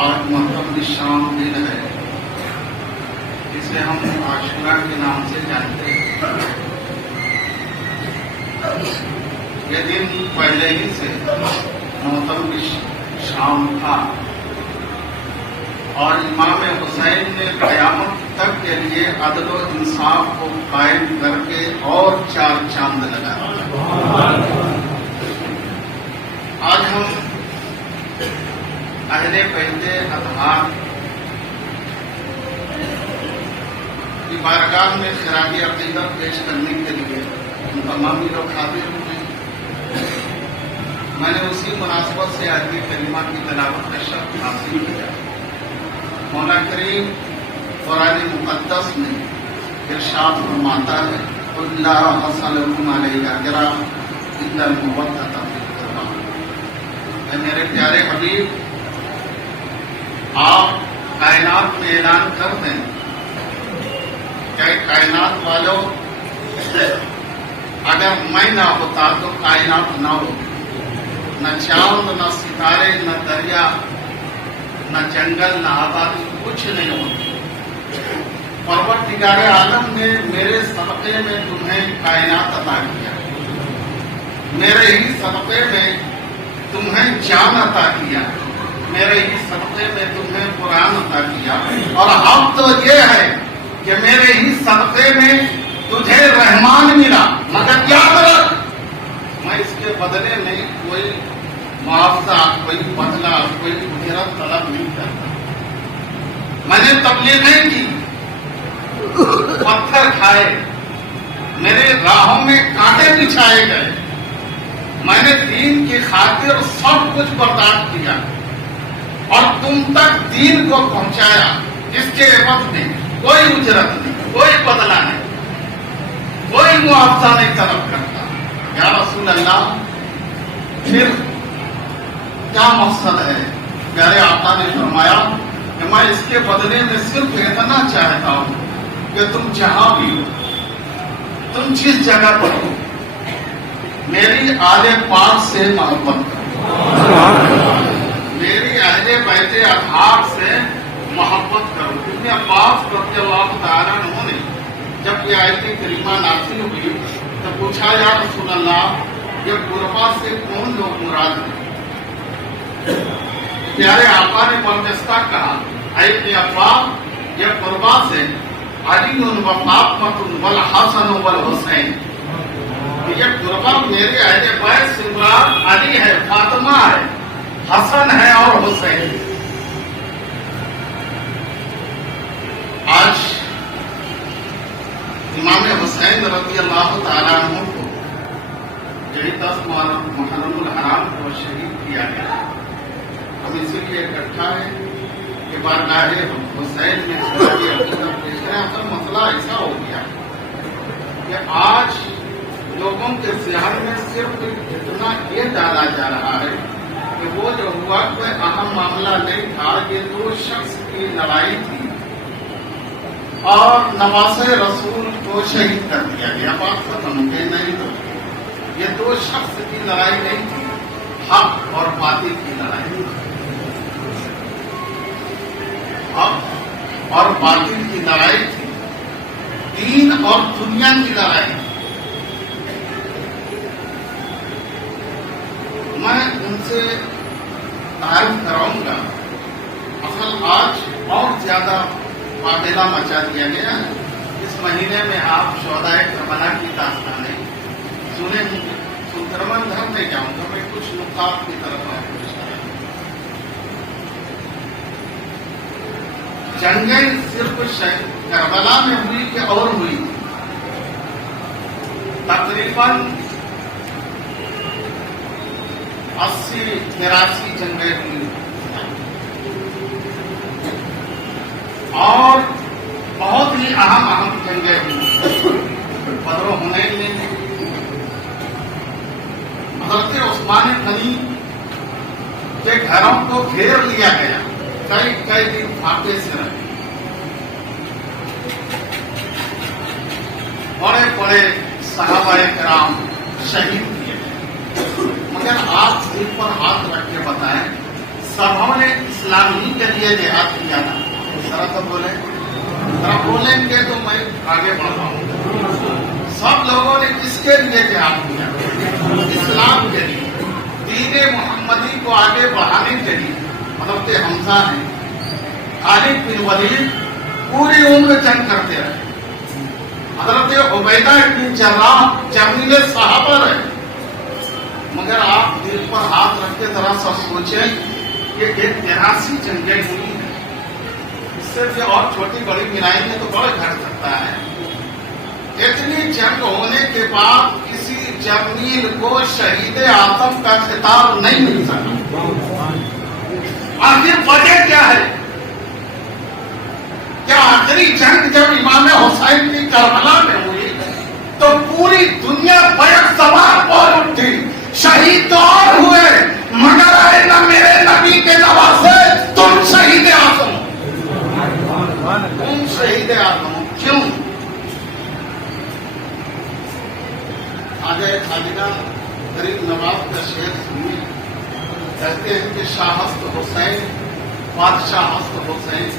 آج مرتب شام دن ہے، جسے ہم عاشورہ کے نام سے جانتے ہیں۔ یہ دن پہلے ہی سے مرتب شام تھا، اور امام حسین نے قیامت تک کے لیے عدل و انصاف کو قائم کر کے اور 4 چاند لگایا۔ آج ہم اہل بیت اطہار کی بارگاہ میں خراج عقیدت پیش کرنے کے لیے ہم تمام لوگ حاضر ہوئے۔ میں نے اسی مناسبت سے آیت کریمہ کی تلاوت کا شرف حاصل کیا۔ مولا کریم قرآن مقدس میں ارشاد فرماتا ہے قُلْ لَا أَسْأَلُكُمْ عَلَيْهِ أَجْرًا إِلَّا الْمَوَدَّةَ فِي الْقُرْبَىٰ۔ اے میرے پیارے حبیب، آپ کائنات میں اعلان کر دیں کہ کائنات والوں، اگر میں نہ ہوتا تو کائنات نہ ہو، نہ چاند، نہ ستارے، نہ دریا، نہ جنگل، نہ آبادی، کچھ نہیں ہوتی۔ پروردگار عالم نے میرے صدقے میں تمہیں کائنات عطا کیا، میرے ہی صدقے میں تمہیں جان عطا کیا، میرے ہی صدقے میں تمہیں قرآن عطا کیا، اور اب تو یہ ہے کہ میرے ہی صدقے میں تجھے رحمان ملا، مگر یاد رکھ میں اس کے بدلے میں کوئی معاوضہ، کوئی بدلہ، کوئی اجرت طلب نہیں کرتا۔ میں نے تبلیغیں کی، پتھر کھائے، میرے راہوں میں کانٹے بچھائے گئے، میں نے دین کی خاطر سب کچھ برداشت کیا اور تم تک دین کو پہنچایا، جس کے عوض میں کوئی اجرت نہیں، کوئی بدلہ نہیں، کوئی معاوضہ نہیں طلب کرتا۔ یا رسول اللہ، پھر کیا مقصد ہے؟ پیارے آقا نے فرمایا کہ میں اس کے بدلے میں صرف اتنا چاہتا ہوں کہ تم جہاں بھی ہو، تم جس جگہ پر ہو، میری آل پاک سے محبت کرو، میری اہل بیت اطہار سے محبت کرو۔ ابن عباس رضی اللہ تعالیٰ عنہ نے جب یہ آیت کریمہ نازل ہوئی تو پوچھا یا رسول اللہ، یہ قربا سے کون لوگ مراد ہیں؟ پیارے آقا نے برجستہ کہا، اے ابن عباس، یہ قربا سے علی و فاطمہ والحسن والحسین، یہ قربا میرے اہل بیت سے مراد علی ہے، فاطمہ ہے، حسن ہے اور حسین۔ آج امام حسین رضی اللہ تعالیٰ عنہ کو یہی 10 محرم الحرام کو شہید کیا گیا۔ ہم اسی لیے اکٹھا ہے کہ بارگاہ حسین میں عقیدت پیش کریں۔ اصل مسئلہ ایسا ہو گیا کہ آج لوگوں کے ذہن میں صرف اتنا یہ ڈالا جا رہا ہے کہ وہ جو ہوا کوئی اہم معاملہ نہیں تھا، یہ 2 شخص کی لڑائی تھی اور نواسے رسول کو شہید کر دیا گیا، بات ختم ہو گئی۔ نہیں تو یہ 2 شخص کی لڑائی نہیں تھی، حق اور باطل کی لڑائی تھی، حق اور باطل کی لڑائی تھی، دین اور دنیا کی لڑائی تھی۔ میں ان سے تعارف کراؤں گا۔ اصل آج اور زیادہ معاملہ مچا دیا گیا ہے۔ اس مہینے میں آپ شہدائے کربلا کی داستانیں سنیں گے۔ سلطرمن گھر میں جاؤں گا، میں کچھ نقاط کی طرف آپ کو اشارہ کروں۔ جنگیں صرف کربلا میں ہوئی کہ اور ہوئی؟ تقریباً 80-83 جنگیں ہوئی اور بہت ہی اہم جنگیں ہوئی۔ بدر و حنین میں حضرت عثمان غنی کے گھروں کو گھیر لیا گیا، کئی دن پھاٹے سے رہے، بڑے بڑے صحابہ کرام شہید کیے گئے۔ مگر آپ دل پر ہاتھ رکھ کے بتائیں، سبوں نے اسلام ہی کے لیے جہاد کیا نا. ذرا تو بولیں, ذرا بولیں گے تو میں آگے بڑھ پاؤں. سب لوگوں نے کس کے لیے جہاد کیا؟ اسلام کے لیے, دین محمدی کو آگے بڑھانے کے لیے. حضرت حمزہ ہیں, خالد بن ولید پوری عمر جنگ کرتے رہے. حضرت عبیدہ بن جراح جمیل صحابہ رہے. مگر آپ دل پر ہاتھ رکھ کے ذرا سا سوچیں کہ 83 جنگیں ہوئی ہیں, اس سے بھی اور چھوٹی بڑی ملائیں گے تو بڑا گھٹ سکتا ہے. اتنی جنگ ہونے کے بعد کسی جمیل کو شہید اعظم کا خطاب نہیں مل سکا. آخر وجہ کیا ہے؟ کیا آخری جنگ جب امام حسین کی کربلا میں ہوئی تو پوری دنیا بیک سوار بول اٹھی, شہید تو اور ہوئے مگر آئے نہ میرے نبی کے نواسے, تم شہید اعظم ہو, تم شہید اعظم ہو. کیوں؟ آگے خواجہ غریب نواز کا شعر سنیے. کہتے ہیں کہ شاہ ہست حسین, بادشاہ ہست حسین,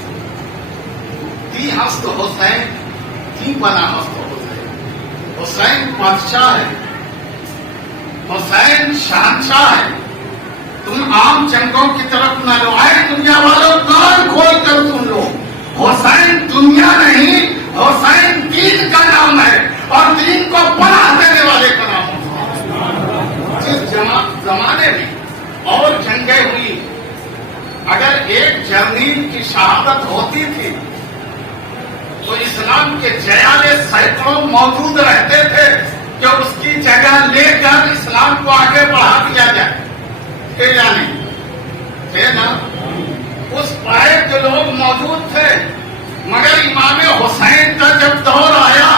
دی ہست حسین, دی بنا ہست حسین. حسین بادشاہ ہے, حسین شہنشاہ ہے. تم عام جنگوں کی طرف نہ لو. آئے دنیا والوں, کان کھول کر سن لو, حسین دنیا نہیں, حسین دین کا نام ہے اور دین کو پناہ دینے والے کا نام ہے. جس زمانے میں اور جنگیں ہوئی, اگر ایک جرنیل کی شہادت ہوتی تھی تو اسلام کے جیالے سینکڑوں موجود رہتے تھے کہ اس کی جگہ لے کر اسلام کو آگے بڑھا دیا جائے. تھے یا نہیں تھے نا؟ اس پائے کے لوگ موجود تھے. مگر امام حسین کا جب دور آیا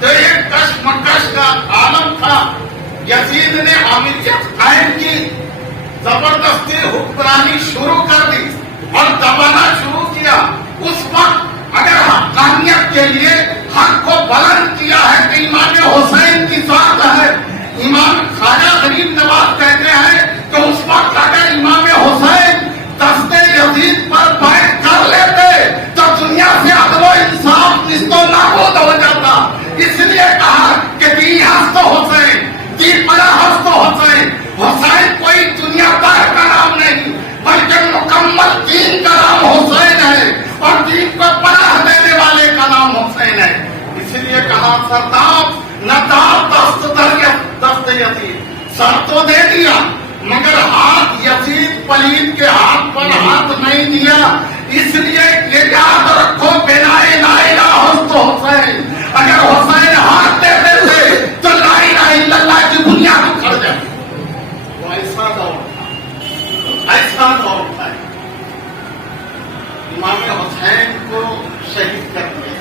تو ایک کشمکش کا عالم تھا. یزید نے آمریت قائم کی, زبردستی حکمرانی شروع کر دی اور دبانا شروع کیا. اس وقت اگر حقانیت کے لیے حق کو بلند کیا ہے تو امام حسین کی ذات ہے. امام خواجہ غریب نواز کہتے ہیں کہ اس وقت اگر امام حسین دستے یزید پر بیعت کر لیتے تو دنیا سے عدل و انصاف نیست و نابود ہو جاتا. اس لیے کہا کہ دی ہست حسین, دی بنا ہست حسین. حسین کوئی دنیا دار کا نام نہیں بلکہ مکمل دین کا نام حسین ہے اور دین کو پناہ دینے والے کا نام حسین ہے. اس لیے کہا سرداب نہ دار دست دست یزید, سر تو دے دیا مگر ہاتھ یزید پلید کے ہاتھ پر ہاتھ نہیں دیا. اس لیے یہ یاد رکھو بنا لا الہ ہست حسین, اگر حسین ہاتھ دیتے تھے تو لا الہ الا اللہ کی بنیاد اکھڑ جاتی. وہ ایسا دور تھا, ایسا دور تھا. امام حسین کو شہید کر دیا.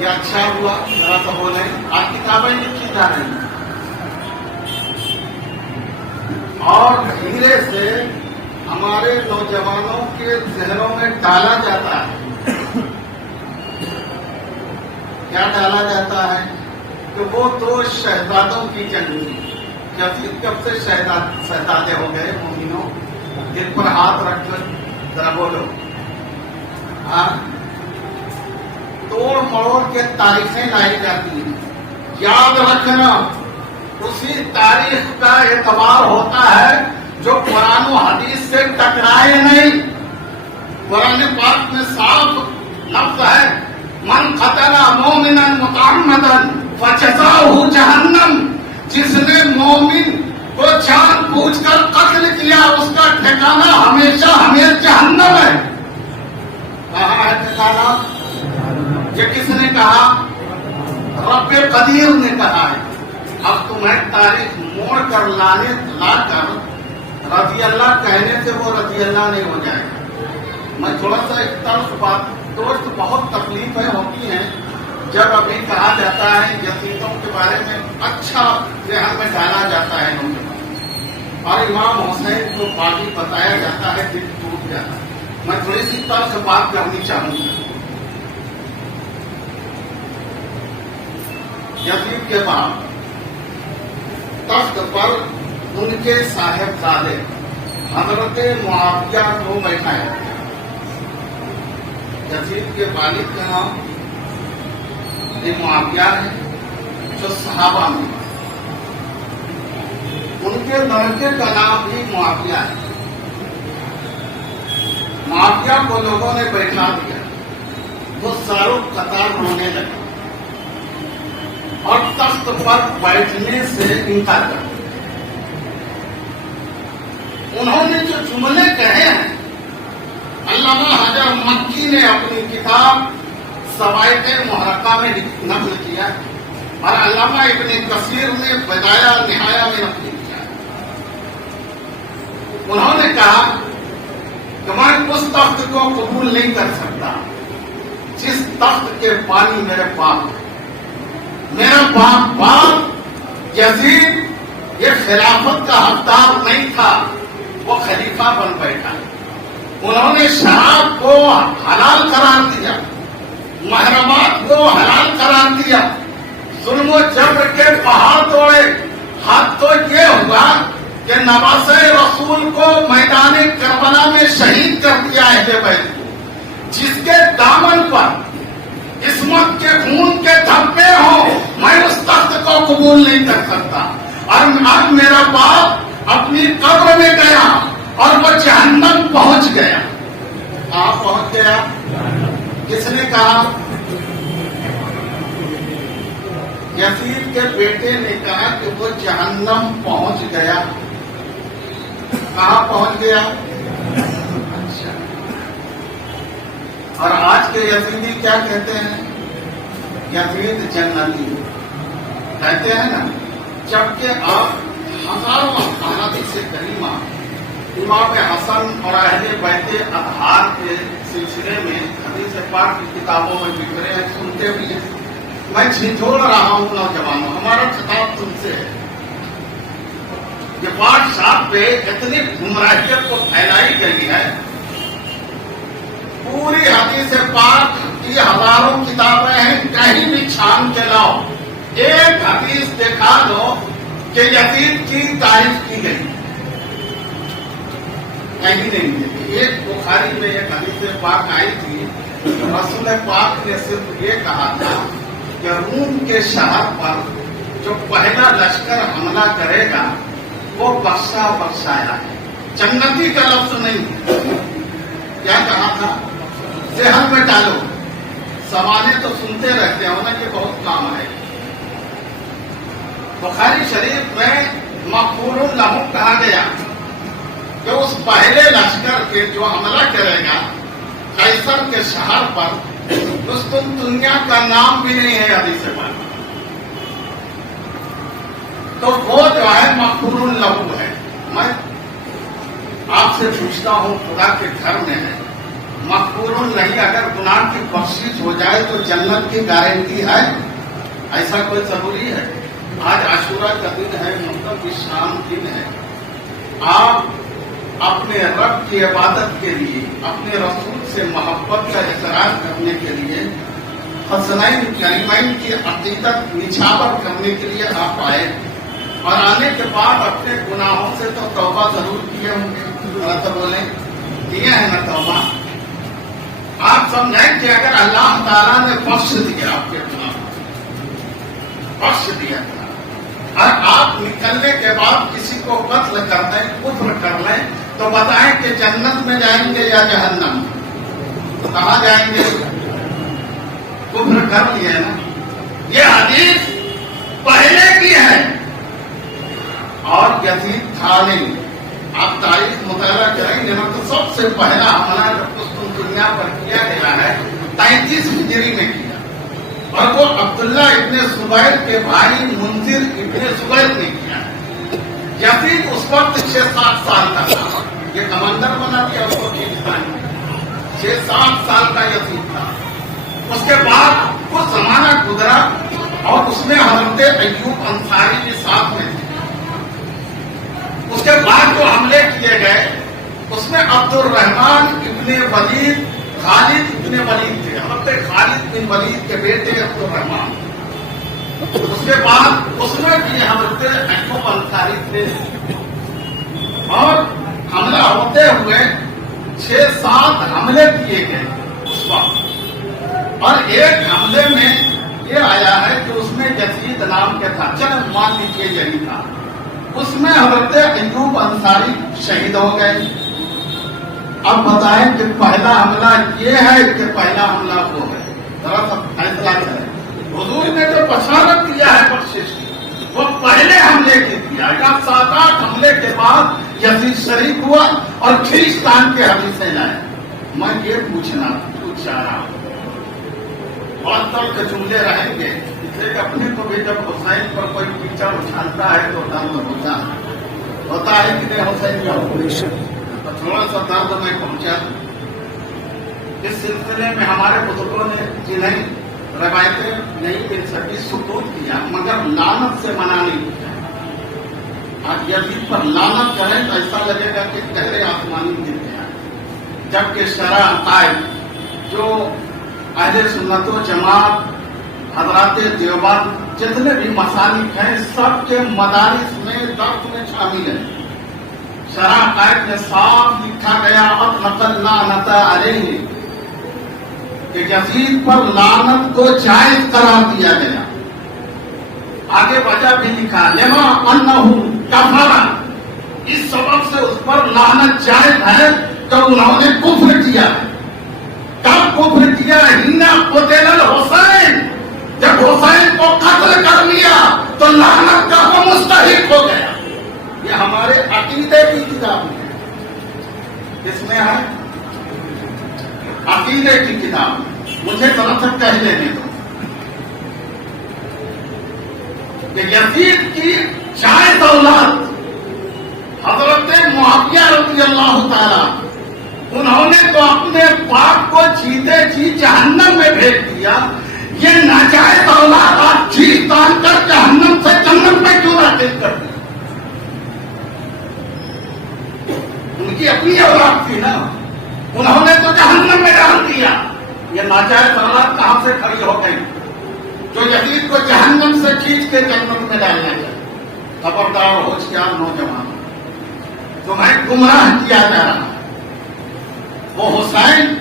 یہ اچھا ہوا, ذرا تو بولیں. آپ کتابیں لکھی جا رہی ہیں اور دھیرے سے ہمارے نوجوانوں کے ذہنوں میں ڈالا جاتا ہے. کیا ڈالا جاتا ہے؟ کہ وہ دو شہزادوں کی جنگ ہوئی. کب سے شہزادے ہو گئے مومنوں؟ دل پر ہاتھ رکھ کر ذرا بولو. توڑ مڑوڑ کے تاریخیں لائی جاتی ہیں. یاد رکھنا اسی تاریخ کا اعتبار ہوتا ہے جو قرآن و حدیث سے ٹکرائے نہیں. قرآن پاک میں صاف لفظ ہے من قتل مومنا متعمدا فجزاؤہ جہنم. جس نے مومن کو جان بوجھ کر قتل کیا اس کا ٹھکانہ ہمیشہ ہمیں جہنم ہے. کہاں ہے ٹھکانہ؟ یہ کس نے کہا؟ رب قدیر نے کہا ہے. اب تمہیں تاریخ موڑ کر لا کر رضی اللہ کہنے سے وہ رضی اللہ نہیں ہو جائے گا. میں تھوڑا سا ایک طرف بات, دوست بہت تکلیفیں ہوتی ہیں جب ابھی کہا جاتا ہے یزیدوں کے بارے میں اچھا ذہن میں ڈالا جاتا ہے ان کے بارے اور امام حسین کو باقی بتایا جاتا ہے, دل ٹوٹ جاتا ہے. میں تھوڑی سی طرح سے بات کرنی چاہوں گا. یزید کے بعد تخت پر ان کے صاحبزادے حضرت معاویہ کو بیٹھایا گیا. یزید کے والد کا نام یہ معاویہ ہے جو صحابہ میں، ان کے لڑکے کا نام بھی معاویہ ہے. معاویہ کو لوگوں نے بیٹھا دیا، وہ ساروں قطار رونے لگے اور تخت پر بیٹھنے سے انکار کر دیا. انہوں نے جو جملے کہے ہیں علامہ حجر مکی نے اپنی کتاب سوائق محرقہ میں نقل کیا اور علامہ ابن کثیر نے بدایہ نہایہ میں نقل کیا. انہوں نے کہا کہ میں اس تخت کو قبول نہیں کر سکتا جس تخت کے پانی میرے باپ ہے. میرا باپ یزید یہ خلافت کا حقدار نہیں تھا، وہ خلیفہ بن بیٹھا. انہوں نے شراب کو حلال قرار دیا، محرمات کو حلال قرار دیا، ظلم و جبر کے پہاڑ توڑے. حد تو یہ ہوا کہ نواسہ رسول کو میدان کربلا میں شہید کر دیا اہل بیت کو، جس کے دامن پر عصمت کے خون کے دھبے ہوں. میں اس تخت کو قبول نہیں کر سکتا. اور اب میرا باپ اپنی قبر میں گیا اور وہ جہنم پہنچ گیا. آپ پہنچ گیا. کس نے کہا؟ یزید کے بیٹے نے کہا کہ وہ جہنم پہنچ گیا. کہاں پہنچ گیا؟ اچھا. اور آج کے یزیدی کیا کہتے ہیں؟ یزید جنتی کہتے ہیں نا. جبکہ آپ ہزاروں احادیث کریمہ امام حسن اور اہل بیت اطہار کے سلسلے میں حدیث پاک کی کتابوں میں بکھرے ہیں، سنتے بھی ہیں. میں جھنجھوڑ رہا ہوں نوجوانوں، ہمارا خطاب تم سے ہے. یہ واٹس پہ اتنی گمراہیت کو پھیلائی گئی ہے. پوری حدیث پاک کی ہزاروں کتابیں ہیں، کہیں بھی چھان کے لاؤ، ایک حدیث دکھا دو کہ یزید کی تعریف کی گئی. کہیں نہیں دیکھی. ایک بخاری میں ایک حدیث پاک آئی تھی، رسول پاک نے صرف یہ کہا تھا کہ روم کے شہر پر جو پہلا لشکر حملہ کرے گا وہ بخشا بخشایا ہے. جنتی کا لفظ نہیں. کیا کہا تھا؟ ذہن میں ڈالو. سوالیں تو سنتے رہتے ہو نا کہ بہت کام ہے. بخاری شریف میں مقبول لہو کہا گیا کہ اس پہلے لشکر کے جو حملہ کرے گا قیصر کے شہر پر، قسطنطنیہ کا نام بھی نہیں ہے حدیث پاک، تو وہ جو ہے مقبول لہو ہے. میں آپ سے پوچھتا ہوں، خدا کے گھر میں ہے، مقبول نہیں، اگر گناہ کی بخشش ہو جائے تو جنت کی گارنٹی ہے؟ ایسا کوئی ضروری ہے؟ آج عاشورہ کا دن ہے، مطلب شام دن ہے. آپ اپنے رب کی عبادت کے لیے، اپنے رسول سے محبت کا اقرار کرنے کے لیے، حسنین کریمین کی عقیدت نچھاور کرنے کے لیے آپ آئے، اور آنے کے بعد اپنے گناہوں سے تو توبہ ضرور کیے ہوں گے. ذرا تو بولیں، کیے ہیں نا توبہ؟ آپ سمجھیں کہ اگر اللہ تعالیٰ نے بخش دیا آپ کے گناہ، بخش دیا، اور آپ نکلنے کے بعد کسی کو قتل کر دیں، کفر کر لیں، تو بتائیں کہ جنت میں جائیں گے یا جہنم؟ کہاں جائیں گے؟ کفر کر لیے نا. یہ حدیث پہلے کی ہے اور یزید تھا نہیں. آپ تاریخ مطالعہ کریں گے نا تو سب سے پہلا حملہ جو قسطنطنیہ پر کیا گیا ہے 33 ہجری میں کیا، اور وہ عبداللہ ابن زبیر کے بھائی منذر ابن زبیر نے کیا. یزید اس وقت 6-7 سال کا تھا. یہ کمانڈر بنا دیا اس کو 6-7 سال کا یزید تھا. اس کے بعد کچھ زمانہ گزرا اور اس میں حضرت ایوب انصاری بھی ساتھ میں تھے. اس کے بعد جو حملے کیے گئے اس میں عبد الرحمن ابن ولید، خالد ابن ولید تھے، حضرت خالد بن ولید کے بیٹے عبد الرحمن. اس کے بعد اس میں بھی حضرت ایوب انصاری تھے، اور حملہ 6-7 حملے کیے گئے اس وقت، اور ایک حملے میں یہ آیا ہے کہ اس میں یزید نام کے تھا، چلو مان لیجیے یہی تھا، اس میں حضرت ایوب انصاری شہید ہو گئے۔ اب بتائیں کہ پہلا حملہ یہ ہے کہ پہلا حملہ وہ ہے؟ ذرا سا فیصلہ کریں۔ حضور نے جو بشارت کیا ہے بخشش کی، وہ پہلے حملے کے کیا ہے، 7-8 حملے کے بعد یزید شریک ہوا اور کھیچتان کے حدیثیں لائے۔ میں یہ پوچھنا چاہ رہا ہوں، بہت طور کے جملے رہیں گے، اس لیے کہ اپنے کو بھی جب حسین پر کوئی کیچڑ اچھالتا ہے تو درد ہوتا ہے کہ نہیں حسین کا تو تھوڑا سا درد میں پہنچا۔ اس سلسلے میں ہمارے بزرگوں نے جنہیں روایتیں نہیں مل سکی سکوت کیا، مگر لعنت سے منع نہیں کیا۔ آج یزید پر لعنت کریں تو ایسا لگے گا کہ گہرے آسمانی گر گیا، جبکہ شرع عقائد جو اہل سنت و جماعت حضرات دیوبند جتنے بھی مسالک ہیں سب کے مدارس میں درس میں شامل ہیں۔ شرع عقائد میں صاف لکھا گیا اطلق لعنت علیہ کہ یزید پر لعنت کو جائز قرار دیا گیا۔ آگے وجہ بھی لکھا لما انہ کفر، اس سبب سے اس پر لعنت جائز ہے کہ انہوں نے کفر کیا۔ کب کفر کیا؟ ہینا قتل الحسین، جب حسین کو قتل کر لیا تو لعنت کا وہ مستحق ہو گیا۔ یہ ہمارے عقیدے کی کتاب ہے، اس میں ہے عقیدے کی کتاب۔ مجھے ذرا سا کہہ لینے دو کہ یزید کی جائز اولاد حضرت معاویہ رضی اللہ تعالی، انہوں نے تو اپنے باپ کو جیتے جی جہنم میں بھیج دیا، یہ ناجائز اولاد آپ جیت تان کر جہنم سے جنت میں کیوں داخل کر دی؟ ان کی اپنی اولاد تھی نا، انہوں نے تو جہنم میں ڈال دیا، یہ ناجائز اولاد کہاں سے کھڑی ہو گئی جو یزید کو جہنم سے کھینچ کے جنت میں ڈالنا چاہیے؟ خبردار ہوشیار نوجوان، تمہیں گمراہ کیا جا رہا۔ وہ حسین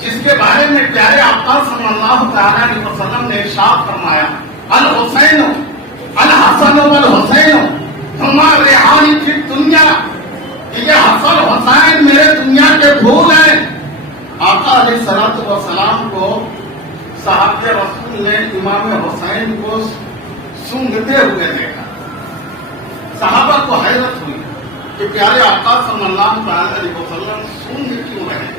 جس کے بارے میں پیارے آقا صلی اللہ تعالی علیہ وسلم نے ارشاد فرمایا الحسین الحسن والحسین ہما ریحانی فی الدنیا، یہ حسن حسین میرے دنیا کے پھول ہیں۔ آقا علیہ الصلوۃ والسلام کو صحابہ رسول نے امام حسین کو سونگھتے ہوئے دیکھا، صحابہ کو حیرت ہوئی کہ پیارے آقا صلی اللہ تعالی علیہ وسلم سونگ کیوں رہے؟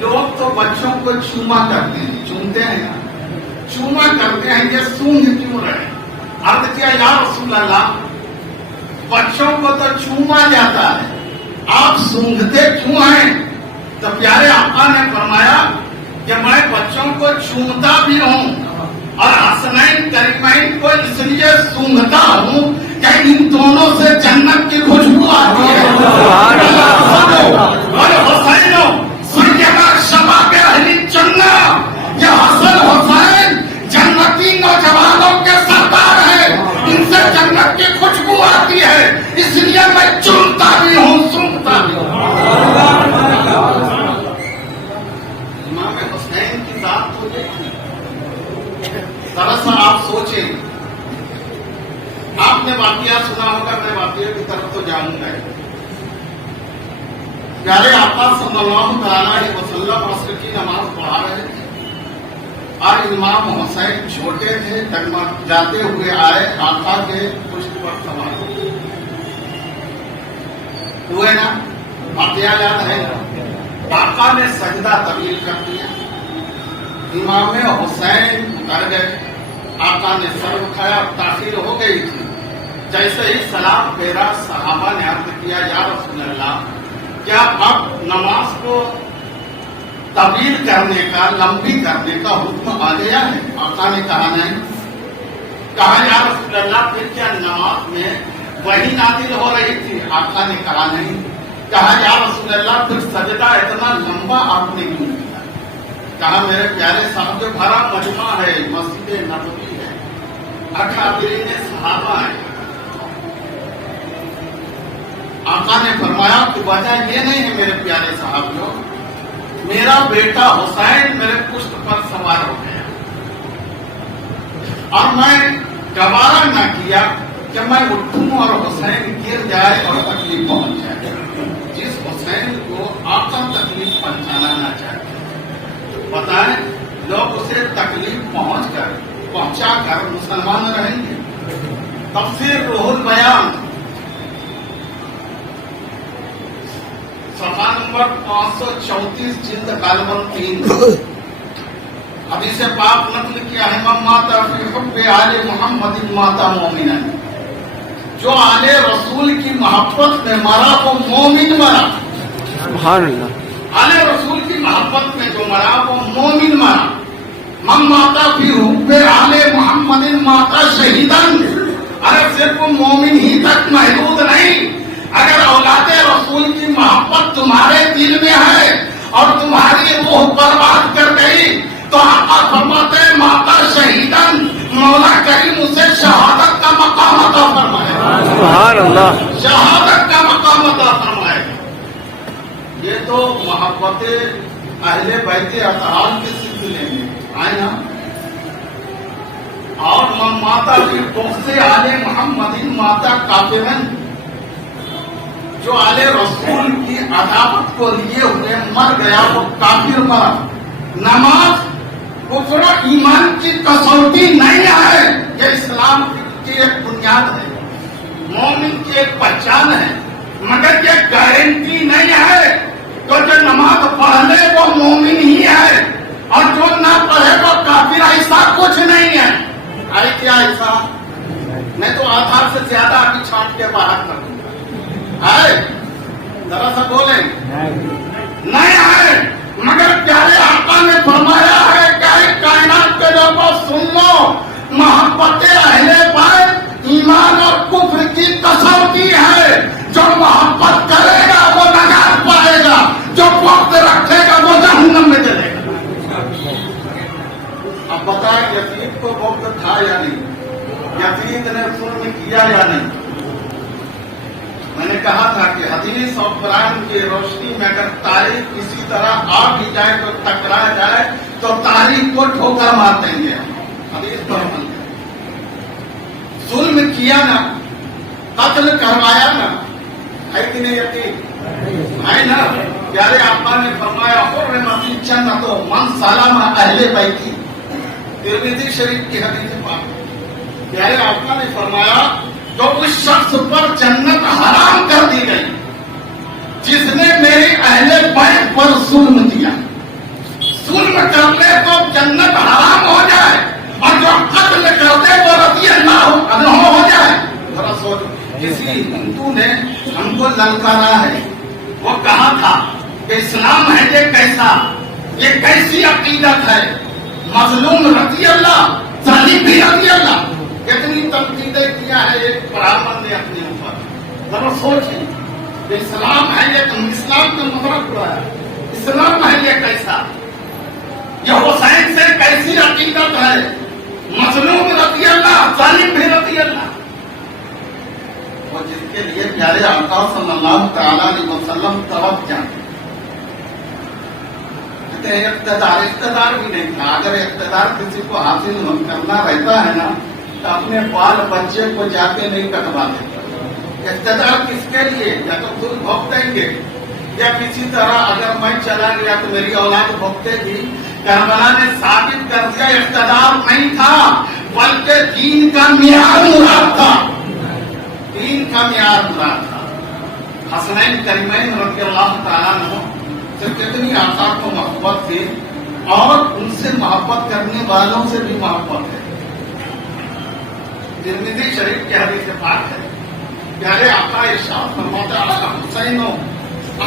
لوگ تو بچوں کو چوما کرتے ہیں، چومتے ہیں، چوما کرتے ہیں، یہ سونگ کیوں رہے؟ عرض کیا یا رسول اللہ، بچوں کو تو چوما جاتا ہے، آپ سونگتے کیوں ہیں؟ تو پیارے آقا نے فرمایا کہ میں بچوں کو چومتا بھی ہوں اور حسنین کریمین کو اس لیے سونگتا ہوں کہ ان دونوں سے جنت کی خوشبو آتی ہے۔ اور حسین سیدنا شباب اہل جنت، یہ حسن حسین جنتی نوجوانوں کے سردار ہیں، ان سے جنت کی خوشبو آتی ہے، اس لیے میں چومتا بھی ہوں سونگتا بھی ہوں۔ امام حسین کی ذات تو دیکھیں، دراصل آپ سوچیں، آپ نے واقعہ سنا ہوگا، میں واقعے کی طرف تو جاؤں گا۔ پیارے آقا صلی اللہ تعالی علیہ وسلم عصر کی نماز پڑھا رہے تھے اور امام حسین چھوٹے تھے، ڈگمگ جاتے ہوئے آئے، آقا کے پشت پر سوار ہوئے نا، واقعہ یاد ہے؟ آقا نے سجدہ طویل کر دیا، امام حسین اتر گئے، آقا نے سر اٹھایا، تاخیر ہو گئی تھی، جیسے ہی سلام پھیرا صحابہ نے عرض کیا یا رسول اللہ، کیا اب نماز کو طویل کرنے کا، لمبی کرنے کا حکم آ گیا ہے؟ آقا نے کہا نہیں۔ کہا یا رسول اللہ پھر کیا نماز میں وہی نازل ہو رہی تھی؟ آقا نے کہا نہیں۔ کہا یا رسول اللہ پھر سجدہ اتنا لمبا آپ نے کیوں کیا؟ کہا میرے پیارے صاحب جو بھرا مجمع ہے، مسجد نبوی ہے، اکابرین صحابہ ہیں، آقا نے فرمایا کہ وجہ یہ نہیں ہے میرے پیارے صحابیوں، میرا بیٹا حسین میرے پشت پر سوار ہو گیا اور میں گوارا نہ کیا کہ میں اٹھوں اور حسین گر جائے اور تکلیف پہنچ جائے۔ جس حسین کو آقا تکلیف پہنچانا نہ چاہتے، بتائیں لوگ اسے تکلیف پہنچا کر مسلمان رہیں گے؟ تفسیر روح البیان صفحہ نمبر 534 جلد غالباً 3 حدیث پاک نقل کیا ہے، من ماتا فی حب آل محمد ماتا مومنا، جو آل رسول کی محبت میں مرا وہ مومن مرا۔ سبحان اللہ۔ آل رسول کی محبت میں جو مرا وہ مومن مرا۔ من ماتا فی حب آل محمد ماتا شہیدن، ارے صرف مومن ہی تک محدود نہیں، اگر اولاد رسول کی محبت تمہارے دل میں ہے اور تمہاری روح برباد کر گئی تو آقا فرماتے ہیں ماتا شہیدن، مولا کریم اسے شہادت کا مقام عطا فرمائے۔ سبحان اللہ۔ شہادت کا مقام عطا فرمائے۔ یہ تو محبت اہل بیت اطہار کے سلسلے میں آئے نا، اور من ماتا کی بغض آل محمد ماتا کافرن، جو آل رسول کی عداوت کو لیے ہوئے مر گیا وہ کافر مرا۔ نماز کفر و ایمان کی کسوٹی نہیں ہے، یہ اسلام کی ایک بنیاد ہے، مومن کی ایک پہچان ہے، مگر یہ گارنٹی نہیں ہے تو جو نماز پڑھ لے وہ مومن ہی ہے اور جو نہ پڑھے وہ کافر، ایسا کچھ نہیں ہے۔ آئی کیا ایسا؟ میں تو آدھار سے زیادہ ابھی چھانٹ کے باہر کر دوں گا، ہے ذرا سا بولیں نہیں ہے، مگر پیارے آقا نے فرمایا ہے کہ کائنات کے لوگوں سن لو، محبت اہل بیت ایمان اور کفر کی کسوٹی ہے، جو محبت کرے گا وہ نجات پائے گا، جو بغض رکھے گا وہ جہنم میں جلے گا۔ اب بتائیں یزید کو بغض تھا یا نہیں؟ یزید نے ظلم کیا یا نہیں؟ میں نے کہا تھا کہ حدیث اور قرآن کی روشنی میں اگر تاریخ کسی طرح آ بھی جائے تو ٹکرا جائے تو تاریخ کو ٹھوکر مار دیں گے ہم، حدیث پر عمل کریں۔ ظلم کیا نا، قتل کروایا نا، ہے کہ نہیں یقین ہے نا؟ پیارے آقا نے فرمایا حرمت الجنۃ من سلم اہل بیتی، ترمذی شریف کی حدیث پاک، پیارے آقا نے فرمایا تو اس شخص پر جنت حرام کر دی گئی جس نے میرے اہل بیت پر ظلم کیا۔ ظلم کر لے تو جنت حرام ہو جائے اور جو قتل کر دے وہ رضی اللہ عنہ ہو جائے۔ ذرا سوچو، کسی ہندو نے ہم کو للکارا ہے، وہ کہا تھا کہ اسلام ہے یہ کیسا، یہ کیسی عقیدت ہے، مظلوم رضی اللہ، ظالم بھی رضی اللہ، کتنی تنقیدیں کیا ہے ایک برہمن نے اپنے اوپر۔ ذرا سوچیں کہ اسلام ہے یہ، تم اسلام کا مفرق ہوا ہے، اسلام ہے یہ کیسا، یہ حسین سے کیسی عقیدت ہے، مظلوم رضی اللہ، ظالم بھی رضی اللہ، وہ جس کے لیے پیارے آقا صلی اللہ تعالی علیہ وسلم طرف جاتے اقتدار بھی نہیں تھا۔ اگر اقتدار کسی کو حاصل کرنا رہتا ہے نا تو اپنے بال بچے کو جا کے نہیں کٹوا دیتا۔ اقتدار کس کے لیے؟ یا تو خود بھوگتیں گے یا کسی طرح اگر میں چلا گیا تو میری اولاد بھوگتے گی۔ کربلا نے ثابت کر دیا اقتدار نہیں تھا بلکہ دین کا معیار مراد تھا، دین کا معیار مراد تھا۔ حسنین کریمین رضی اللہ تعالیٰ عنہ سے کتنی آقا کو محبت تھی اور ان سے محبت کرنے والوں سے بھی محبت ہے۔ ترمذی شریف کی حدیث پاک ہے، پیارے آقا ارشاد فرماتے ہیں الحسین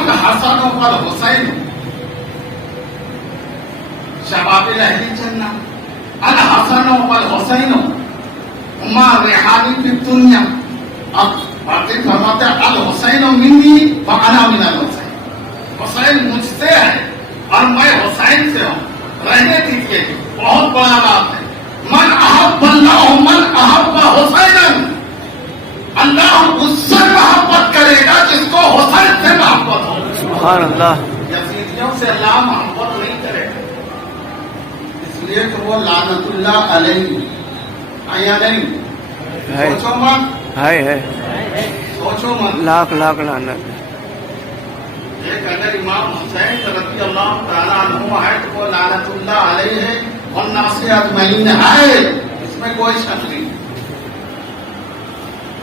الحسن والحسین شباب اہل جنہ، الحسن والحسین ہما ریحانی فی الدنیا۔ اب باقی فرماتے ہیں الحسین منی وانا من الحسین، حسین مجھ سے ہے اور میں حسین سے ہوں، رہنے دیجیے، بہت بڑا بات ہے۔ من احب اللہ من احب حسینا، اللہ اس سے محبت کرے گا جس کو سبحان اللہ. یزیدیوں سے اللہ محبت نہیں کرے گا، اس لیے کہ وہ لعنت اللہ علیہ آیا نہیں. ہے سوچو مت، ہے سوچو مت. لاکھ لاکھ لعنت. ایک اگر امام حسین رضی اللہ تعالیٰ عنہ ہے تو وہ لعنت اللہ علیہ ہے اور ناس اجمعین ہے، اس میں کوئی شک نہیں.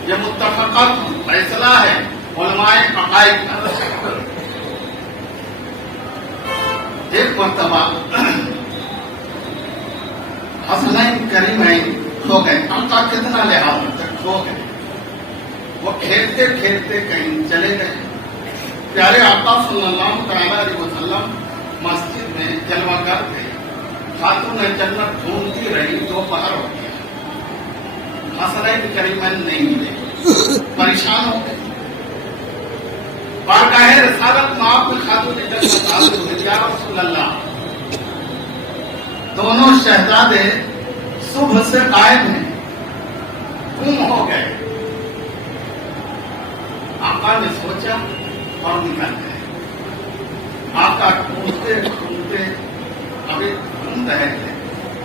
یہ متفقہ فیصلہ ہے علماء عقائد کا. ایک مرتبہ حسنین کریمین کھو گئے، ان کا کتنا لحاظ تک کھو گئے. وہ کھیلتے کھیلتے کہیں چلے گئے. پیارے آقا صلی اللہ تعالیٰ علیہ وسلم مسجد میں جلوہ گر تھے. خاتون جنت ڈھونڈتی رہی، دوپہر ہو گیا، حسنین کریمین نہیں ملے، پریشان ہو گئے. بارگاہ رسالت میں آپ خاتون جنت حاضر ہوئے، یا رسول اللہ دونوں شہزادے صبح سے غائب ہیں، گم ہو گئے. آقا نے سوچا اور نکل گئے. آقا ڈھونڈتے ڈھونڈتے ابھی ڈھونڈ رہے تھے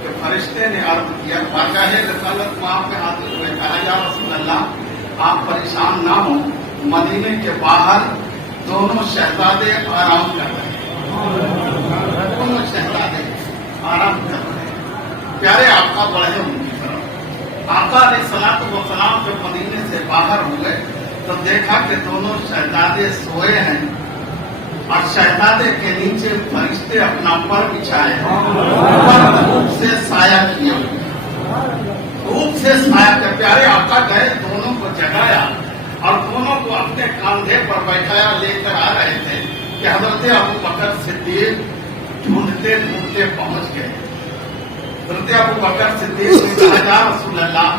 کہ فرشتے نے عرض کیا، بارگاہ رسالت میں آپ حاضر ہوئے، کہا یا رسول اللہ آپ پریشان نہ ہوں، مدینے کے باہر دونوں شہزادے آرام کر رہے ہیں. دونوں شہزادے آرام کر رہے ہیں. پیارے آقا بڑھے ان کی طرف. آقا علیہ الصلوۃ والسلام جب مدینے سے باہر ہوئے تو دیکھا کہ دونوں شہزادے سوئے ہیں اور شہزادے کے نیچے فرشتے اپنا پر بچھائے ہیں، پر دھوپ سے سایہ کیا، دھوپ سے سایہ کیا. پیارے آقا گئے، دونوں کو جگایا اور دونوں کو اپنے کاندھے پر بیٹھایا، لے کر آ رہے تھے کہ حضرت ابو بکر صدیق ڈھونڈتے ڈھونڈتے پہنچ گئے. حضرت ابو بکر صدیق نے کہا یا رسول اللہ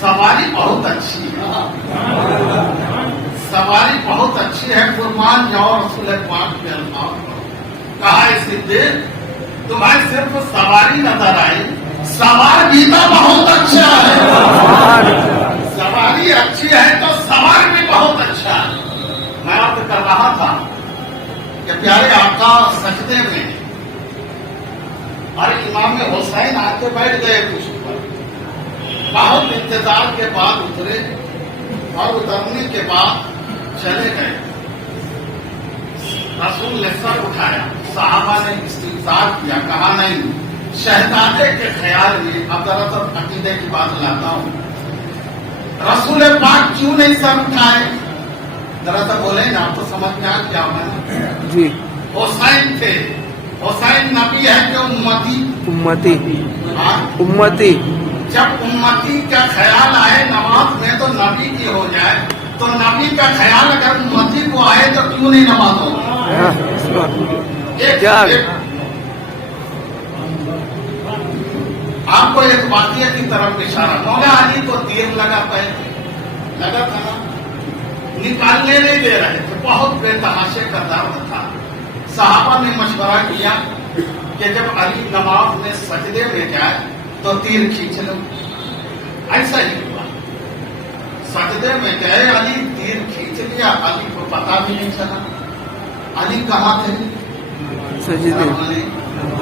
سواری بہت اچھی ہے، سواری بہت اچھی ہے، قربان جاؤ رسول پاک کے الفاظ پر. کہا صدیق تمہیں صرف سواری نظر آئی، سوار بھی تو بہت اچھا ہے. سواری اچھی ہے تو سوار بھی بہت اچھا ہے. میں عرض کر رہا تھا کہ پیارے آقا سجدے میں اور امام حسین آ کے بیٹھ گئے کچھ پر. بہت انتظار کے بعد اترے اور اترنے کے بعد چلے گئے. رسول نے سر اٹھایا، صحابہ نے استفسار کیا، کہا نہیں شہزادے کے خیال میں. اب دراصل عقیدے کی بات لاتا ہوں، رسول پاک کیوں نہیں سر اٹھائے؟ دراصل بولے نا آپ تو سمجھ میں آ کیا ہونا جی. حسین تھے. حسین نبی ہے کہ امتی؟ امتی. ہاں؟ امتی. جب امتی کا خیال آئے نماز میں تو نبی کی ہو جائے، تو نبی کا خیال اگر امتی کو آئے تو کیوں نہیں نماز ہوگی؟ آپ کو ایک واقعہ کی طرف اشارہ. مولا علی کو تیر لگا، پہلے لگا تھا نا، نکالنے نہیں دے رہے تھے، بہت بے تحاشے کا درد تھا. صحابہ نے مشورہ کیا کہ جب علی نماز میں سجدے میں جائے تو تیر کھینچ لو. ایسا ہی ہوا، سجدے میں گئے علی، تیر کھینچ لیا. علی کو پتا بھی نہیں چلا علی کہاں تھے. سجدے.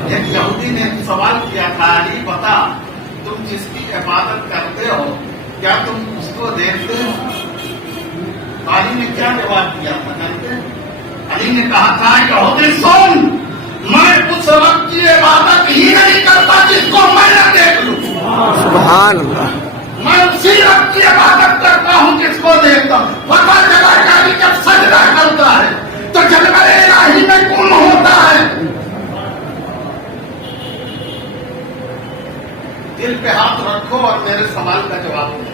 ایک یہودی نے سوال کیا تھا، علی بتا تم جس کی عبادت کرتے ہو کیا تم اس کو دیکھتے ہو؟ علی نے کیا جواب دیا تھا جانتے ہیں؟ علی نے کہا تھا یہودی سن، میں اس رب کی عبادت ہی نہیں کرتا جس کو میں نہ دیکھ لوں. سبحان اللہ. میں اسی رب کی عبادت کرتا ہوں جس کو دیکھتا ہوں. پتہ چلا کہ علی جب سجدہ کرتا ہے تو جلوہ الہی میں گم ہوتا ہے. دل پہ ہاتھ رکھو اور میرے سوال کا جواب دو.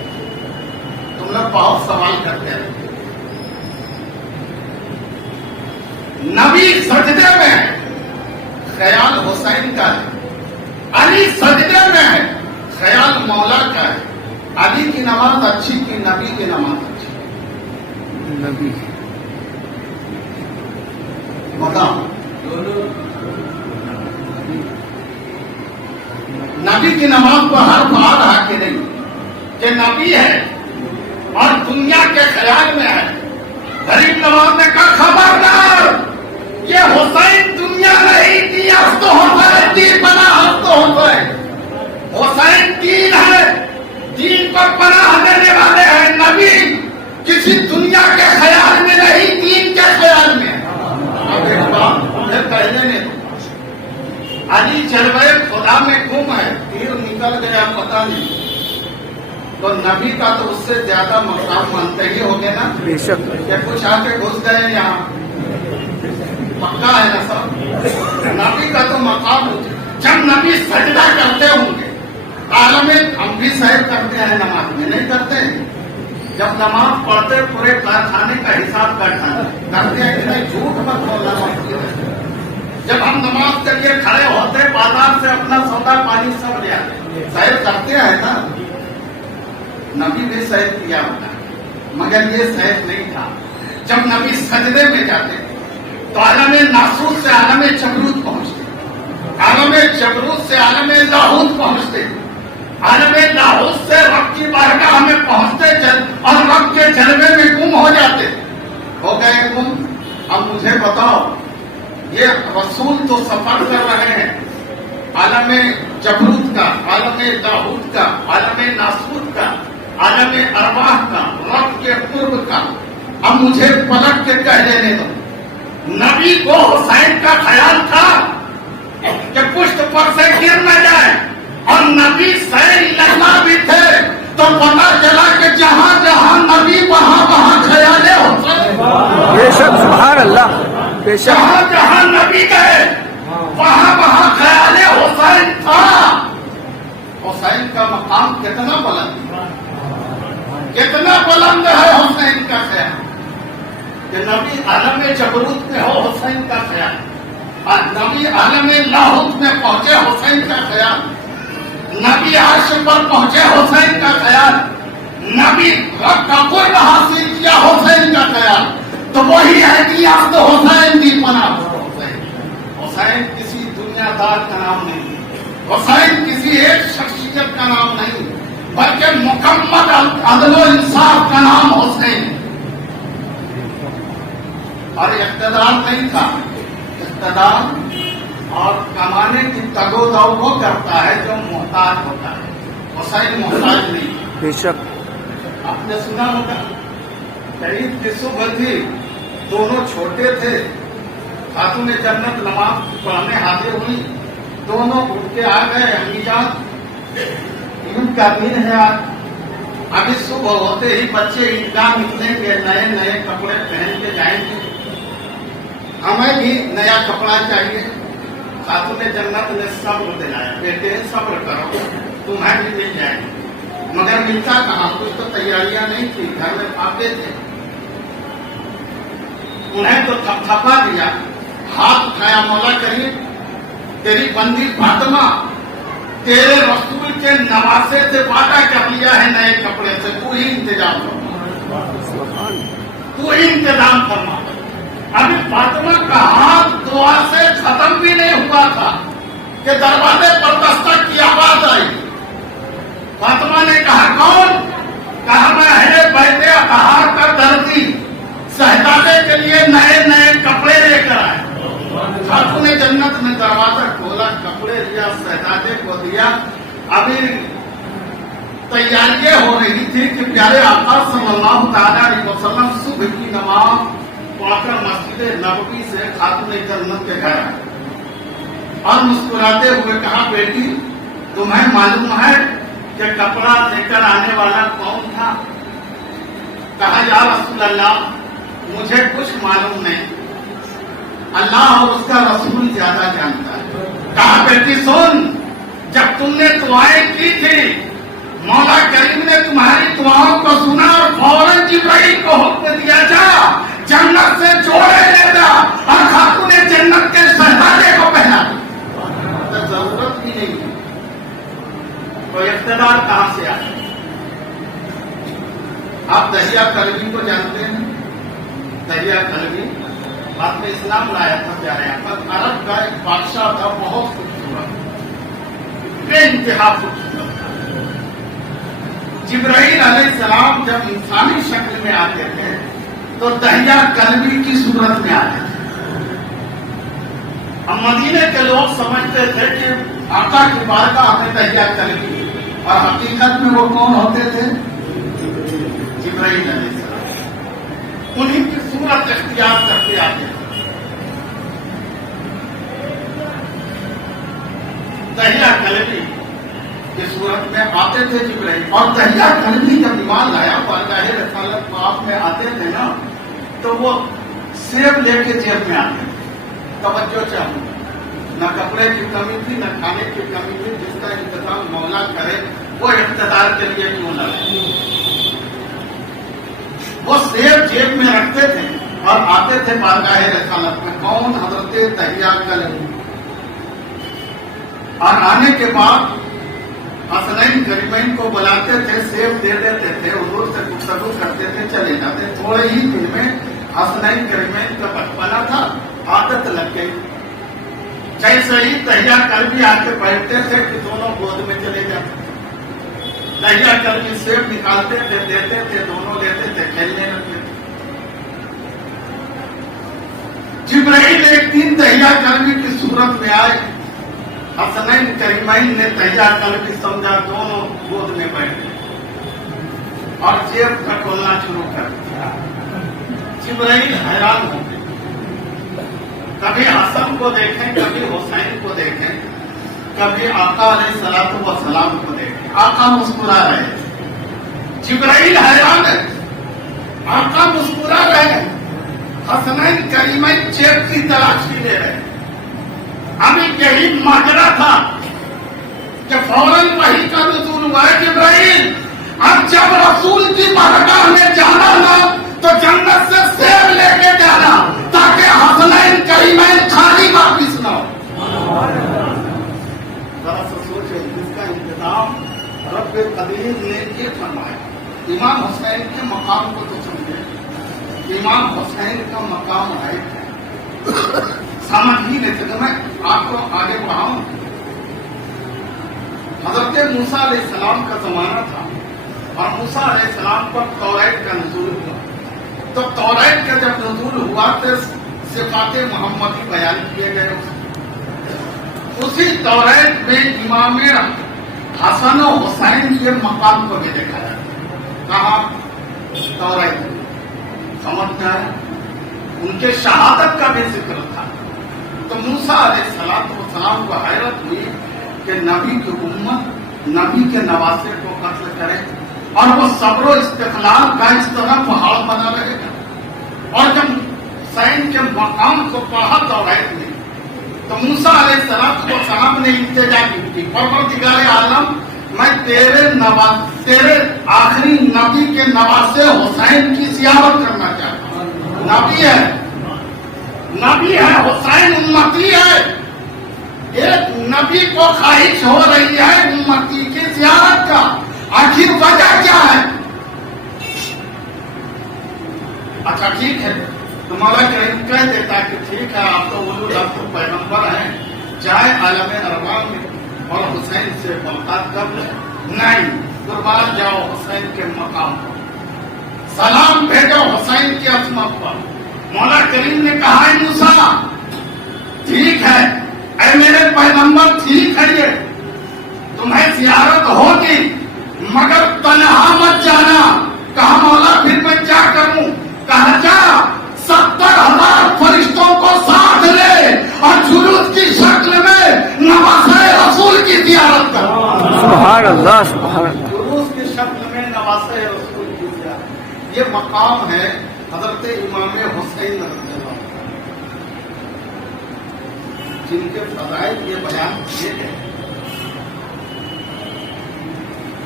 تم لوگ بہت سوال کرتے ہیں. نبی سجدے میں ہے، خیال حسین کا ہے. علی سجدے میں ہے، خیال مولا کا ہے. علی کی نماز اچھی کی نبی کی نماز اچھی؟ نبی. بتاؤ. نبی کی نماز کو ہر بات آ کے نہیں کہ نبی ہے اور دنیا کے خیال میں ہے. غریب نواز نے کہا خبردار نہیں. تو نبی کا تو اس سے زیادہ مقام مانتے ہی ہوگے نا. بے شک. کہ کچھ آ کے گھس گئے یہاں. پکا ہے نا سب. نبی کا تو مقام جب نبی سجدہ کرتے ہوں گے عالم ہم بھی سیر کرتے ہیں نماز میں نہیں کرتے. جب نماز پڑھتے پورے کارخانے کا حساب کرتے ہیں کہ نہیں. جھوٹ مت بولنا. جب ہم نماز کے لیے کھڑے ہوتے بازار سے اپنا سودا پانی سب لے آتے. سیر کرتے ہیں نا. نبی بھی سیر کیا ہوتا مگر یہ سیر نہیں تھا. جب نبی سجدے میں جاتے تو عالم ناسوت سے عالم جبروت پہنچتے. عالم جبروت سے عالم لاہوت پہنچتے. عالم لاہوت سے رب کی بارگاہ میں پہنچتے اور رب کے جلوے میں گم ہو جاتے. ہو گئے گم. اب مجھے بتاؤ یہ رسول تو سفر کر رہے ہیں عالم جبروت کا, عالم لاہوت کا, عالم ناسوت کا, عالم ارواح کا, رب کے قرب کا. اب مجھے پلٹ کے کہہ دینے دو. نبی کو حسین کا خیال تھا کہ پشت پر سے گر نہ جائے اور نبی سیر لگنا بھی تھے تو پتا چلا کہ جہاں جہاں نبی وہاں وہاں خیال حسین. بے شک. سبحان اللہ. بے شک. جہاں جہاں نبی گئے وہاں وہاں خیال حسین تھا. حسین کا مقام کتنا بلند ہے, کتنا بلند ہے حسین کا خیال. کہ نبی عالم جبروت میں ہو حسین کا خیال, اور نبی عالم لاہوت میں پہنچے حسین کا خیال, نبی عرش پر پہنچے حسین کا خیال, نبی رب کا قرب حاصل کیا حسین کا خیال. تو وہی ہے کہ آپ تو حسین دی پناہ. حسین کسی دنیا دار کا نام نہیں, حسین کسی ایک شخصیت کا نام نہیں, بلکہ مکمل عدل و انصاف کا نام حسین. اور اقتدار نہیں تھا. اقتدار اور کمانے کی تگ و دو وہ کرتا ہے جو محتاج ہوتا ہے. حسین محتاج نہیں. بے شک. آپ نے سنا ہوگا قریب کی صبح تھی, دونوں چھوٹے تھے. خاتون جنت نماز پڑھنے حاضر ہوئی, دونوں اٹھ کے آ گئے. امی جان عید کا دن ہے آج, ابھی صبح ہوتے ہی بچے عیدگاہ نکلیں گے, نئے نئے کپڑے پہن کے جائیں گے, ہمیں بھی نیا کپڑا چاہیے. خاتون جنت نے صبر دلایا, بیٹے صبر کرو تمہیں بھی مل جائے گی. مگر ملتا کہاں, کچھ تو تیاریاں نہیں تھی, گھر میں پاپے تھے. انہیں تو تھپا دیا, ہاتھ اٹھایا, مولا کریم تیری بندی فاطمہ تیرے رسول کے نواسے سے وعدہ کر لیا ہے نئے کپڑے سے, تو ہی انتظام فرما, تو ہی انتظام فرما. ابھی فاطمہ کا ہاتھ دعا سے ختم بھی نہیں ہوا تھا کہ دروازے پر دستک کی آواز آئی. فاطمہ نے کہا کون؟ کہا میں اہل بیت اطہار کا درزی, شہزادے کے لیے نئے نئے کپڑے لے کر آئے. خاتون جنت نے دروازہ کھولا, کپڑے لیا, شہزادے کو دیا. ابھی تیاریاں ہو رہی تھی کہ پیارے آقا صلی اللہ تعالی علیہ وسلم صبح کی نماز پڑھ کر مسجد نبوی سے خاتون جنت کے گھر آئے اور مسکراتے ہوئے کہا بیٹی تمہیں معلوم ہے کہ کپڑا لے کر آنے والا کون تھا؟ کہا یا رسول اللہ مجھے کچھ معلوم نہیں, اللہ اور اس کا رسول زیادہ جانتا ہے. کہا بیٹی سن, جب تم نے دعائیں کی تھی مولا کریم نے تمہاری دعاؤں کو سنا اور فوراً جبرائیل کو حکم دیا جا جنت سے جوڑے لے جا اور خاتون جنت کے شہزادے کو پہنا. ضرورت بھی نہیں ہے تو اقتدار کہاں سے آئے؟ آپ دہیا کلبی کو جانتے ہیں؟ دہیا کلبی بعد میں اسلام لایا تھا پیارے آقا. عرب کا ایک بادشاہ تھا, بہت خوبصورت, بے انتہا خوبصورت. جبرائیل علیہ السلام جب انسانی شکل میں آتے تھے تو دہیا کلبی کی صورت میں آتے تھے. اب مدینے کے لوگ سمجھتے تھے کہ آقا کی بارگاہ میں دہیا کلبی, اور حقیقت میں وہ کون ہوتے تھے؟ جبرائیل علیہ السلام. انہیں کی صورت اختیار کرتے آتے تھے. دہیا کلبی کی صورت میں آتے تھے جبرائیل، اور دہیا کلبی جب ایمان لایا بارگاہ رسالت پاک میں آتے تھے نا تو وہ سیب لے کے جیب میں آتے تھے۔ توجہ چاہوں، نہ کپڑے کی کمی تھی نہ کھانے کی کمی تھی، جس کا انتظام مولا کرے وہ اقتدار کے لیے کیوں نہ لے۔ وہ سیب جیب میں رکھتے تھے اور آتے تھے بارگاہ رسالت میں۔ کون؟ حضرت دہیا کلبی۔ اور آنے کے بعد حسنین کریمین کو بلاتے تھے، سیب دے دیتے تھے، حضور سے گفتگو کرتے تھے، چلے جاتے۔ تھوڑے ہی دن میں حسنین کریمین کا بچپنا تھا، عادت لگ گئی۔ جیسے ہی دہیا کلبی آ کے بیٹھتے تھے کہ دونوں گود میں چلے جاتے۔ دہیا کلبی سیب نکالتے تھے، دیتے تھے، دونوں لیتے تھے، کھیلنے لگتے تھے۔ جبرائیل ایک دن دہیا کلبی کی صورت میں آئے، حسنین کریمین نے دہیا کلبی سمجھا، دونوں گود میں بیٹھے اور جیب کھٹولنا شروع کر دیا۔ جبرائیل حیران ہو گئے، کبھی حسن کو دیکھیں، کبھی حسین کو دیکھیں، کبھی آقا علیہ الصلوۃ والسلام کو دیکھیں۔ آقا مسکرا رہے، جبرائیل حیران ہے، آقا مسکرا رہے، حسنین کریمین جیب کی تلاشی لے رہے۔ ابھی یہی ماجرا تھا کہ فوراً وحی کا نزول ہوا ہے، جبرائیل اب جب رسول کی بارگاہ میں جانا نا تو جنت سے سیب لے کے جانا تاکہ حسنین کریمین خالی واپس نہ ہو۔ ذرا سا سوچے، جس کا انتظام رب قدیر نے یہ فرمایا۔ امام حسین کے مقام کو تو سمجھے، امام حسین کا مقام ہے سمجھ ہی نہیں سکتا۔ میں آپ کو آگے بڑھاؤں، حضرت موسیٰ علیہ السلام کا زمانہ تھا اور موسیٰ علیہ السلام پر توریت کا نزول ہوا۔ تو توریت کا جب نزول ہوا تو صفات محمدی بیان کیے گئے۔ اسی توریت میں امام حسن و حسین یہ مقام کو بھی دیکھا جاتا ہے۔ کہاں؟ توریت سمجھنا ہے، ان کے شہادت کا بھی ذکر تھا۔ تو موسیٰ علیہ السلام کو حیرت ہوئی کہ نبی کی امت نبی کے نواسے کو قتل کرے اور وہ صبر و استقلال کا اس طرح پہاڑ بنا رہے گا۔ اور جب حسین کے مقام کو پڑھا توریت میں تو موسیٰ علیہ السلام نے التجا کی، پروردگار عالم میں تیرے آخری نبی کے نواسے حسین کی زیارت کرنا چاہتا ہوں۔ نبی ہے حسین امتی ہے، ایک نبی کو خواہش ہو رہی ہے امتی کی زیارت کا، آخر وجہ کیا ہے؟ اچھا ٹھیک ہے، تو مولا کریم کہہ دیتا کہ ٹھیک ہے، آپ تو اولو العزم پیغمبر ہیں، جائے عالم ارواح میں اور حسین سے ملاقات کر لیں۔ نہیں، قربان جاؤ حسین کے مقام پر، سلام بھیجو حسین کی عظمت پر۔ مولا کریم نے کہا ہے موسیٰ ٹھیک ہے، اے میرے پیغمبر ٹھیک ہے، یہ تمہیں زیارت ہوگی مگر تنہا مت جانا۔ کہا مولا پھر میں کیا کروں؟ کہا جا 70,000 فرشتوں کو ساتھ لے اور جلوس کی شکل میں نواسے رسول کی زیارت کر۔ سبحان اللہ، سبحان اللہ۔ جلوس کی شکل میں نواسے رسول کی زیارت، یہ مقام ہے حضرت امام حسین رضی اللہ عنہ، جن کے فضائل یہ بیان کیے گئے۔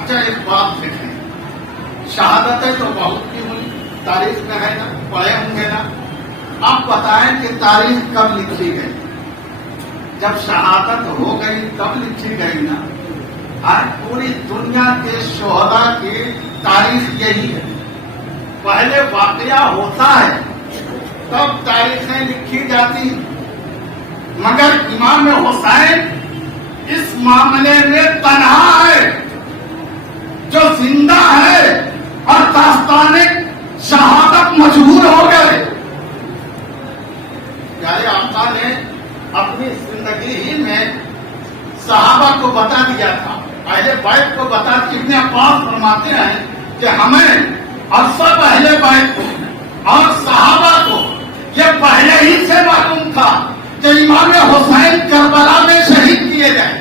اچھا ایک بات دیکھیں، شہادتیں تو بہت کی ہوئی، تاریخ میں ہے نا، پڑھے ہوں گے نا۔ آپ بتائیں کہ تاریخ کب لکھی گئی؟ جب شہادت ہو گئی تب لکھی گئی نا۔ آج پوری دنیا کے شہداء کی تاریخ یہی ہے، پہلے واقعہ ہوتا ہے تب تاریخیں لکھی جاتی ہیں، مگر امام حسین اس معاملے میں تنہا ہے جو زندہ ہے اور داستان شہادت مشہور ہو گئے۔ پیارے آقا نے اپنی زندگی ہی میں صحابہ کو بتا دیا تھا، اہل بیت کو بتا، ابن عباس فرماتے ہیں کہ ہمیں اور سب اہل بیت کو اور صحابہ کو یہ پہلے ہی سے معلوم تھا کہ امام حسین کربلا میں شہید کیے گئے۔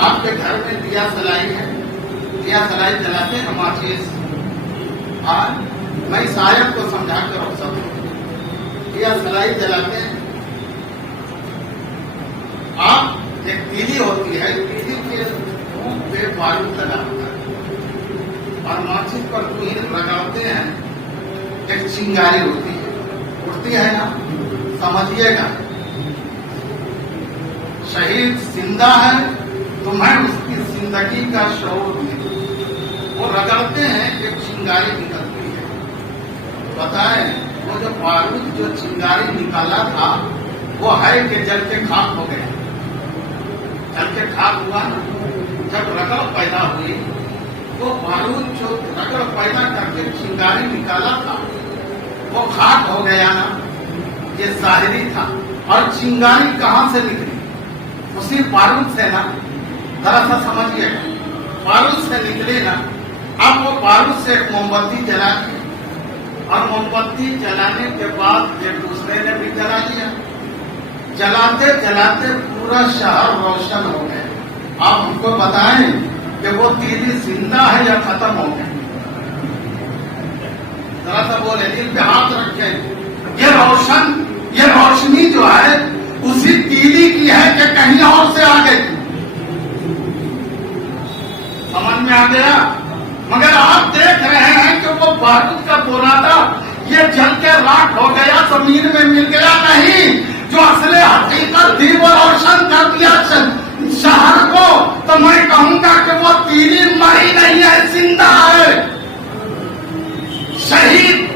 آپ کے گھر میں دیا سلائی ہے، دیا سلائی جلاتے ہیں ماچس. اور میں اس آیت کو سمجھا کر رکھ سکوں. دیا سلائی جلاتے ہیں آپ. ایک تیلی ہوتی ہے، تیلی کے منہ پہ بارود لگا ہوتا ہے اور ماچس پر کوئی لگاتے ہیں. ایک چنگاری ہوتی ہے، اٹھتی ہے نا. سمجھیے گا شہید زندہ ہے تو میں اس کی زندگی کا شعور نہیں. وہ رگڑتے ہیں، ایک چنگاری نکلتی ہے. بتائیں وہ جو بارود جو چنگاری نکالا تھا وہ ہے کہ جل کے خاک ہو گیا. جل کے خاک ہوا نا. جب رگڑ پیدا ہوئی وہ بارود جو رگڑ پیدا کر کے چنگاری نکالا تھا وہ خاک ہو گیا نا. یہ ظاہری تھا. اور چنگاری کہاں سے نکلی؟ اسی بارود سے نا. ذرا سا سمجھیے گا، بارود سے نکلے نا. اب وہ بارود سے ایک موم بتی جلا دی اور موم بتی جلانے کے بعد ایک دوسرے نے بھی جلا لیا. جلاتے جلاتے پورا شہر روشن ہو گیا. آپ ہم کو بتائیں کہ وہ تیلی زندہ ہے یا ختم ہو گئی؟ ذرا سا بولے، دل پہ ہاتھ رکھیں. یہ روشنی جو ہے اسی تیلی کی ہے کہ کہیں اور سے آ گئی؟ سمجھ میں آ گیا؟ مگر آپ دیکھ رہے ہیں کہ وہ بارود کا گولا تھا، یہ جل کے راکھ ہو گیا، زمین میں مل گیا. نہیں، جو اصل حقیقت تھی وہ روشن کر دیا شہر کو. تو میں کہوں گا کہ وہ تیلی مری نہیں ہے، زندہ ہے. شہید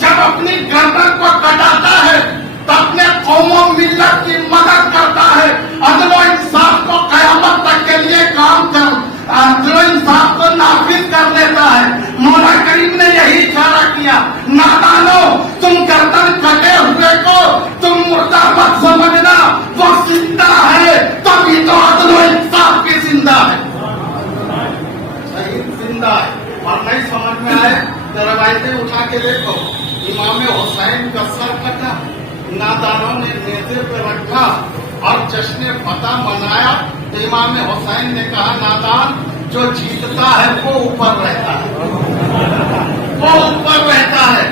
جب اپنی گردن کو کٹاتا ہے تو اپنے قوم و ملت کی مدد کرتا ہے. عدل و انصاف کو قیامت تک کے لیے کام کر، عدل و انصاف کو نافذ کر لیتا ہے. مولا کریم نے یہی اشارہ کیا، نادانو تم گردن کٹے ہوئے کو تم مردہ مت سمجھنا، وہ زندہ ہے تبھی تو عدل و انصاف بھی زندہ ہے. شہید زندہ ہے. اور نہیں سمجھ میں آئے تو روایتیں اٹھا کے دیکھو. امام حسین کا سر کٹا، نادانوں نے نیزے پہ رکھا اور جشن فتح منایا. تو امام حسین نے کہا، نادان جو جیتتا ہے وہ اوپر رہتا ہے، وہ اوپر رہتا ہے.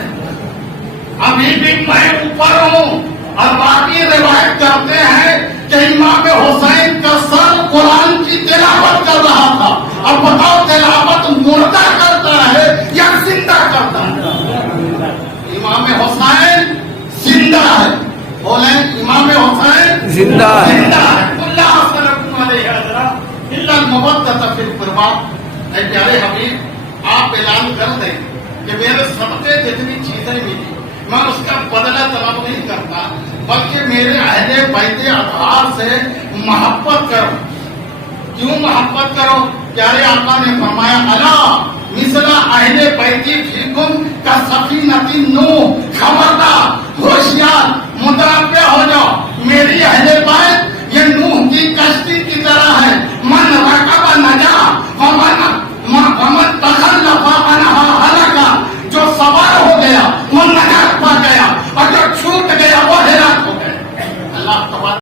ابھی بھی میں اوپر ہوں. اور باقی روایت کرتے ہیں کہ امام حسین کا سر قرآن کی تلاوت کر رہا تھا. اور بتاؤ تلاوت مردہ کرتا ہے یا زندہ کرتا ہے؟ امام حسین زندہ ہے. بولیں امام حسین زندہ ہے. اللہ صلی علیہ حضرت الا المودۃ فی القربى. اے پیارے حبیب، آپ اعلان کر دیں کہ میرے صدقے جتنی چیزیں ملی میں اس کا بدلہ طلب نہیں کرتا، بلکہ میرے اہل بیت اطہار سے محبت کرو. کیوں محبت کرو؟ پیارے آقا نے فرمایا، الا مثل اہل بیتی فیکم کسفینۃ نوح. خبردار، ہوشیار، متنبہ ہو جاؤ. میری اہل بیت یہ نوح کی کشتی کی طرح ہے. من رکب نجا ومن تخلف عنہا ہلکا. جو سوار ہو گیا وہ نجات پا گیا، اور جو چھوٹ گیا وہ ہلاک ہو گیا. اللہ تبارک